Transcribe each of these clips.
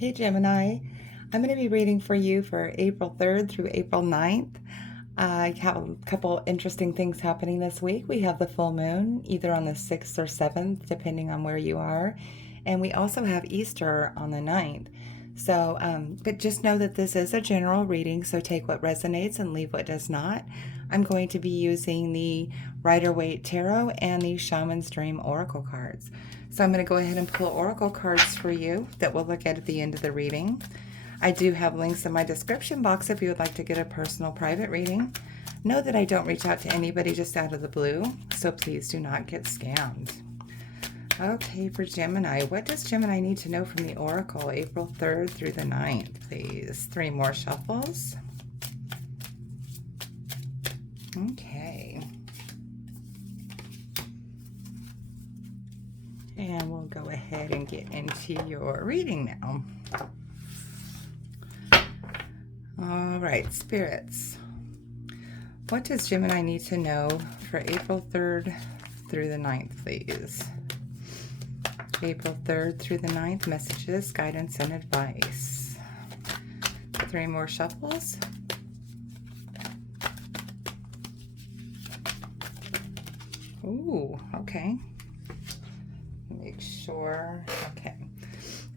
Hey Gemini, I'm going to be reading for you for April 3rd through April 9th. I have a couple interesting things happening this week. We have the full moon either on the 6th or 7th, depending on where you are. And we also have Easter on the 9th. So, but just know that this is a general reading, so take what resonates and leave what does not. I'm going to be using the Rider-Waite Tarot and the Shaman's Dream Oracle cards. So I'm going to go ahead and pull oracle cards for you that we'll look at the end of the reading. I do have links in my description box if you would like to get a personal private reading. Know that I don't reach out to anybody just out of the blue, so please do not get scammed. Okay, for Gemini, what does Gemini need to know from the Oracle April 3rd through the 9th, please? 3 more shuffles. Okay. And we'll go ahead and get into your reading now. All right, spirits. What does Gemini need to know for April 3rd through the 9th, please? April 3rd through the 9th, messages, guidance, and advice. 3 more shuffles. Ooh, okay. Make sure, okay.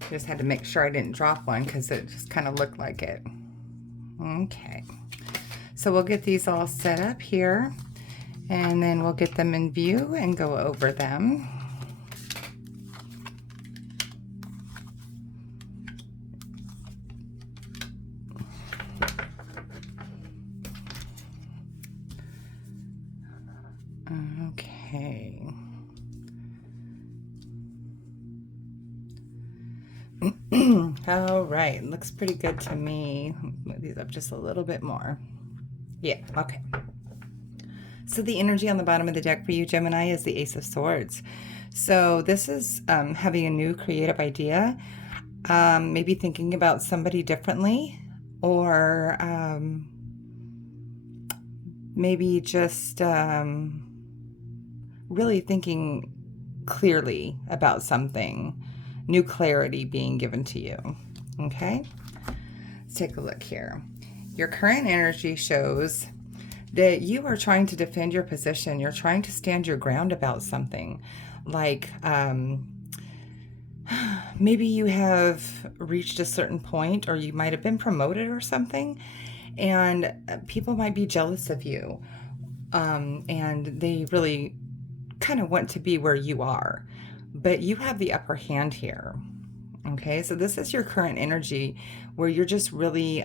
Just had to make sure I didn't drop one because it just kind of looked like it. Okay. So we'll get these all set up here and then we'll get them in view and go over them. Okay. All right, looks pretty good to me. Move these up just a little bit more. Yeah, okay. So the energy on the bottom of the deck for you, Gemini, is the Ace of Swords. So this is having a new creative idea, maybe thinking about somebody differently, or maybe just really thinking clearly about something, new clarity being given to you. Okay, let's take a look here. Your current energy shows that you are trying to defend your position. You're trying to stand your ground about something. Like maybe you have reached a certain point, or you might have been promoted or something, and people might be jealous of you. And they really kind of want to be where you are, but you have the upper hand here. Okay, so this is your current energy where you're just really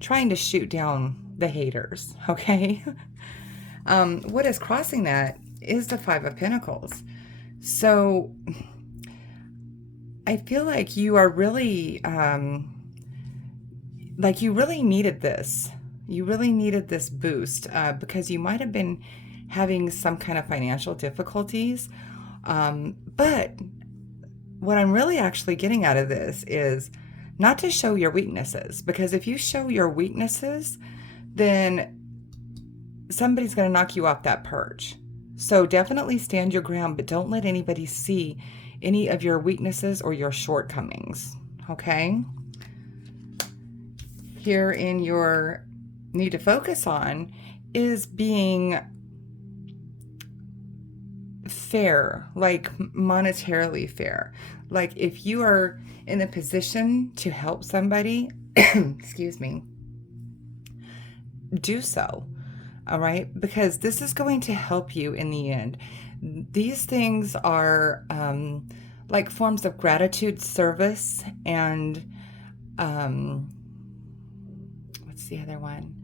trying to shoot down the haters. Okay. What is crossing that is the 5 of Pentacles. So I feel like you are really like you really needed this. You really needed this boost because you might have been having some kind of financial difficulties. But what I'm really actually getting out of this is not to show your weaknesses, because if you show your weaknesses, then somebody's going to knock you off that perch. So definitely stand your ground, but don't let anybody see any of your weaknesses or your shortcomings. Okay? Here in your need to focus on is being fair, like monetarily fair. Like if you are in a position to help somebody, excuse me, do so. All right, because this is going to help you in the end. These things are like forms of gratitude, service, and what's the other one?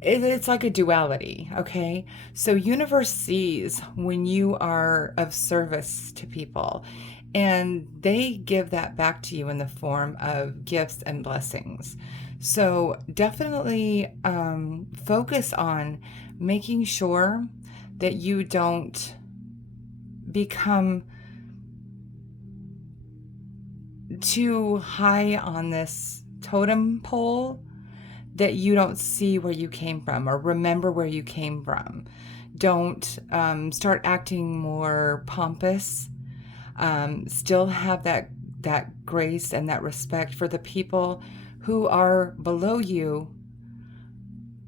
It's like a duality, okay? So universe sees when you are of service to people, and they give that back to you in the form of gifts and blessings. So definitely focus on making sure that you don't become too high on this totem pole that you don't see where you came from or remember where you came from. Don't start acting more pompous. Still have that that grace and that respect for the people who are below you,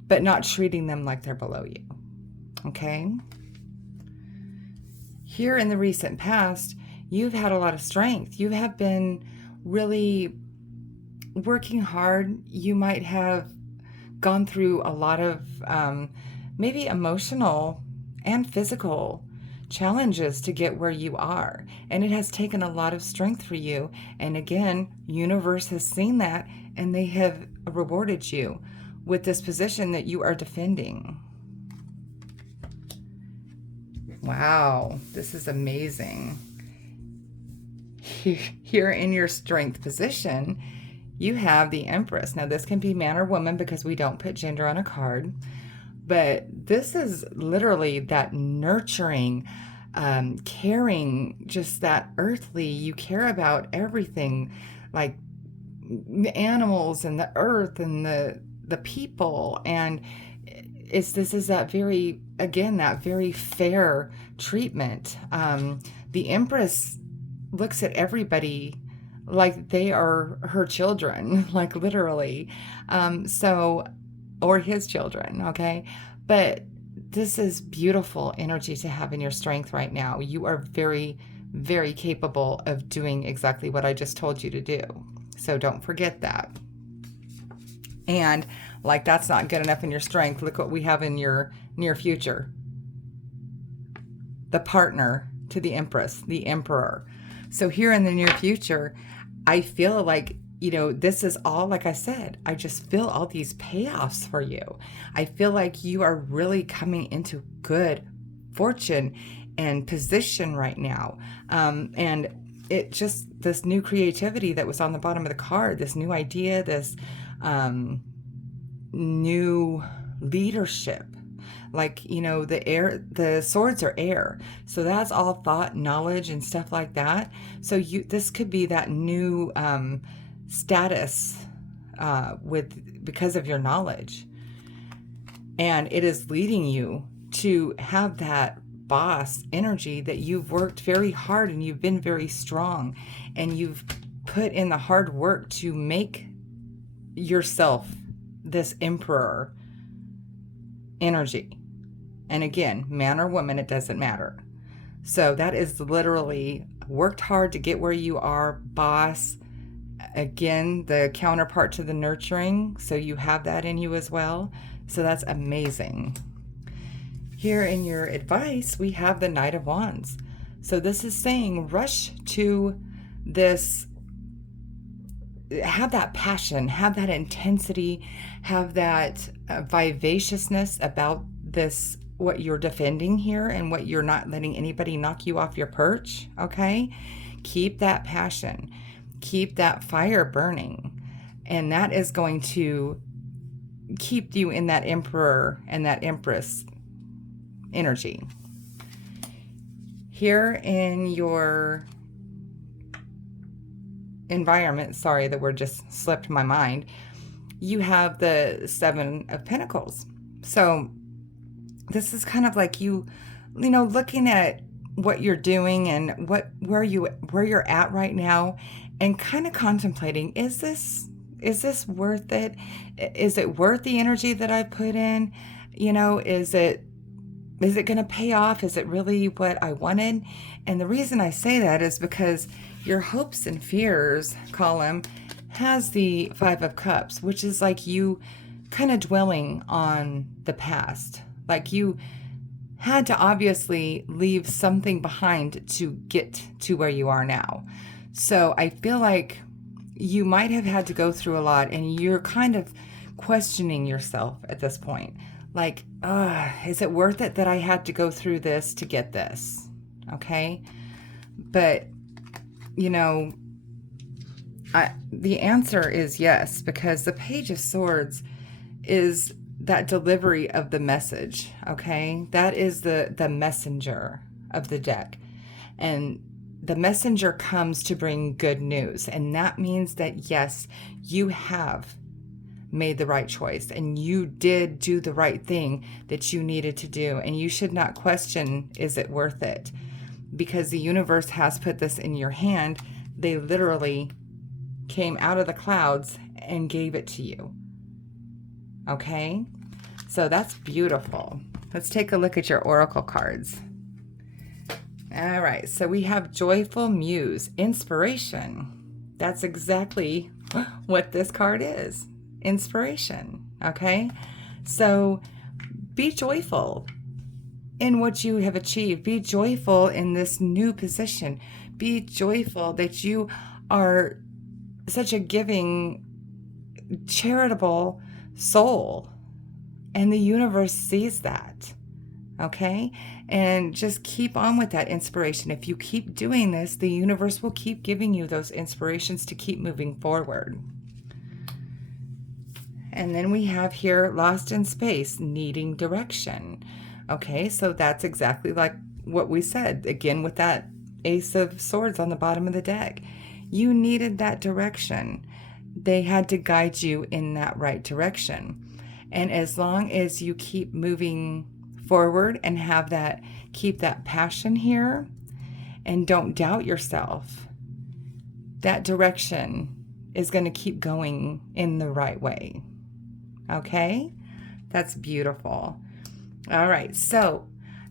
but not treating them like they're below you. Okay? Here in the recent past, you've had a lot of strength. You have been really working hard. You might have gone through a lot of maybe emotional and physical challenges to get where you are. And it has taken a lot of strength for you. And again, universe has seen that, and they have rewarded you with this position that you are defending. Wow, this is amazing. Here in your strength position, you have the Empress. Now, this can be man or woman because we don't put gender on a card. But this is literally that nurturing, caring, just that earthly. You care about everything, like the animals and the earth and the people. And this is that very, again, that very fair treatment. The Empress looks at everybody like they are her children, like literally. Or his children, okay? But this is beautiful energy to have in your strength right now. You are very, very capable of doing exactly what I just told you to do. So don't forget that. And like that's not good enough in your strength, look what we have in your near future. The partner to the Empress, the Emperor. So here in the near future, I feel like, this is all, like I said, I just feel all these payoffs for you. I feel like you are really coming into good fortune and position right now. And it just, this new creativity that was on the bottom of the card, this new idea, this new leadership, like, the swords are air. So that's all thought, knowledge, and stuff like that. So this could be that new status because of your knowledge, and it is leading you to have that boss energy that you've worked very hard and you've been very strong and you've put in the hard work to make yourself this emperor energy. And again, man or woman, it doesn't matter. So that is literally worked hard to get where you are, boss. Again, the counterpart to the nurturing. So you have that in you as well. So that's amazing. Here in your advice, we have the Knight of Wands. So this is saying rush to this, have that passion, have that intensity, have that vivaciousness about this, what you're defending here and what you're not letting anybody knock you off your perch, okay? Keep that passion. Keep that fire burning, and that is going to keep you in that Emperor and that Empress energy. Here in your environment, sorry, the word just slipped my mind, you have the Seven of Pentacles. So this is kind of like you looking at what you're doing and where you're at right now, and kind of contemplating, is this worth it? Is it worth the energy that I put in? Is it going to pay off? Is it really what I wanted? And the reason I say that is because your hopes and fears column has the Five of Cups, which is like you kind of dwelling on the past. Like you had to obviously leave something behind to get to where you are now. So I feel like you might have had to go through a lot, and you're kind of questioning yourself at this point. Like, is it worth it that I had to go through this to get this? Okay. But, the answer is yes, because the Page of Swords is that delivery of the message. Okay. That is the messenger of the deck. And the messenger comes to bring good news. And that means that, yes, you have made the right choice and you did do the right thing that you needed to do. And you should not question, is it worth it? Because the universe has put this in your hand. they literally came out of the clouds and gave it to you. Okay? So that's beautiful. Let's take a look at your oracle cards. All right, so we have Joyful Muse, inspiration. That's exactly what this card is, inspiration, okay? So be joyful in what you have achieved. Be joyful in this new position. Be joyful that you are such a giving, charitable soul, and the universe sees that. Okay? And just keep on with that inspiration. If you keep doing this, the universe will keep giving you those inspirations to keep moving forward. And then we have here Lost in Space, needing direction. Okay, so that's exactly like what we said, again with that Ace of Swords on the bottom of the deck. You needed that direction. They had to guide you in that right direction. And as long as you keep moving forward and have that, keep that passion here and don't doubt yourself, that direction is going to keep going in the right way. Okay? That's beautiful. All right, so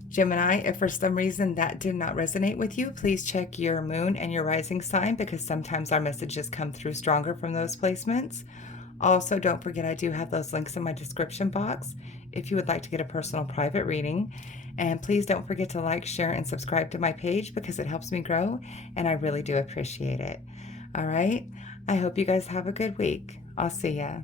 Gemini, if for some reason that did not resonate with you, please check your moon and your rising sign, because sometimes our messages come through stronger from those placements. Also, don't forget I do have those links in my description box if you would like to get a personal private reading. And please don't forget to like, share, and subscribe to my page, because it helps me grow and I really do appreciate it. All right, I hope you guys have a good week. I'll see ya.